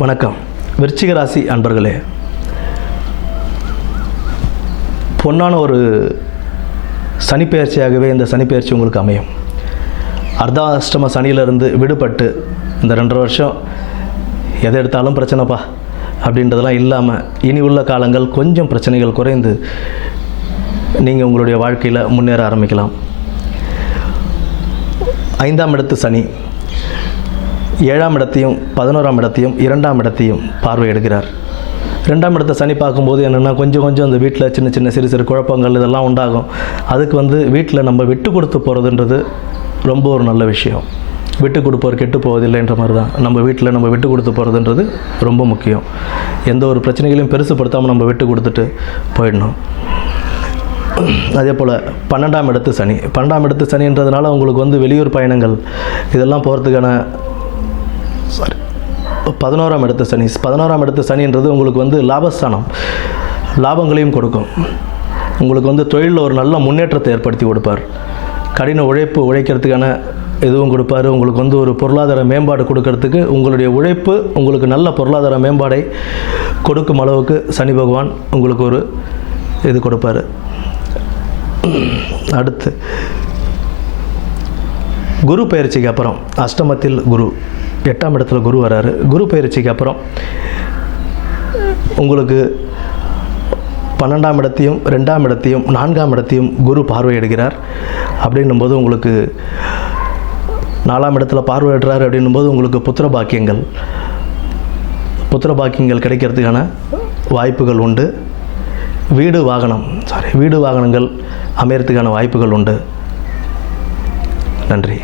வணக்கம். விருச்சிக ராசி அன்பர்களே பொன்னான ஒரு சனிப்பெயர்ச்சியாகவே இந்த சனிப்பெயர்ச்சி உங்களுக்கு அமையும். அர்த்தாஷ்டம சனியிலிருந்து விடுபட்டு இந்த ரெண்டரை வருஷம் எதை எடுத்தாலும் பிரச்சனைப்பா அப்படின்றதெல்லாம் இல்லாமல் இனி உள்ள காலங்கள் கொஞ்சம் பிரச்சனைகள் குறைந்து நீங்கள் உங்களுடைய வாழ்க்கையில் முன்னேற ஆரம்பிக்கலாம். ஐந்தாம் இடத்து சனி. ஏழாம் இடத்தையும் பதினோராம் இடத்தையும் இரண்டாம் இடத்தையும் பார்வையிடுகிறார். ரெண்டாம் இடத்த சனி பார்க்கும்போது என்னென்னா கொஞ்சம் கொஞ்சம் அந்த வீட்டில் சின்ன சின்ன சிறு சிறு குழப்பங்கள் இதெல்லாம் உண்டாகும். அதுக்கு வந்து வீட்டில் நம்ம விட்டு கொடுத்து போகிறதுன்றது ரொம்ப ஒரு நல்ல விஷயம். விட்டு கொடுப்பவர் கெட்டு போவதில்லைன்ற மாதிரி தான் நம்ம வீட்டில் நம்ம விட்டு கொடுத்து போகிறதுன்றது ரொம்ப முக்கியம். எந்த ஒரு பிரச்சனைகளையும் பெருசுப்படுத்தாமல் நம்ம விட்டு கொடுத்துட்டு போயிடணும். அதே போல் பன்னெண்டாம் இடத்து சனி. பன்னெண்டாம் இடத்து சனின்றதுனால உங்களுக்கு வந்து வெளியூர் பயணங்கள் இதெல்லாம் போகிறதுக்கான சாரி பதினோராம் இடத்து சனி பதினோராம் இடத்து சனின்றது உங்களுக்கு வந்து லாபஸ்தானம். லாபங்களையும் கொடுக்கும். உங்களுக்கு வந்து தொழிலில் ஒரு நல்ல முன்னேற்றத்தை ஏற்படுத்தி கொடுப்பார். கடின உழைப்பு உழைக்கிறதுக்கான இதுவும் கொடுப்பார். உங்களுக்கு வந்து ஒரு பொருளாதார மேம்பாடு கொடுக்கறதுக்கு உங்களுடைய உழைப்பு உங்களுக்கு நல்ல பொருளாதார மேம்பாடை கொடுக்கும் அளவுக்கு சனி பகவான் உங்களுக்கு ஒரு இது கொடுப்பார். அடுத்து குரு பயிற்சிக்கு அப்புறம் அஷ்டமத்தில் குரு எட்டாம் இடத்துல குரு வராரு. குரு பயிற்சிக்கு அப்புறம் உங்களுக்கு பன்னெண்டாம் இடத்தையும் ரெண்டாம் இடத்தையும் நான்காம் இடத்தையும் குரு பார்வையிடுகிறார். அப்படின்னும்போது உங்களுக்கு நாலாம் இடத்துல பார்வையிடுறார் அப்படின்னும்போது உங்களுக்கு புத்திர பாக்கியங்கள். புத்திர பாக்கியங்கள் கிடைக்கிறதுக்கான வாய்ப்புகள் உண்டு. வீடு வாகனம் சாரி வீடு வாகனங்கள் அமையறதுக்கான வாய்ப்புகள் உண்டு. நன்றி.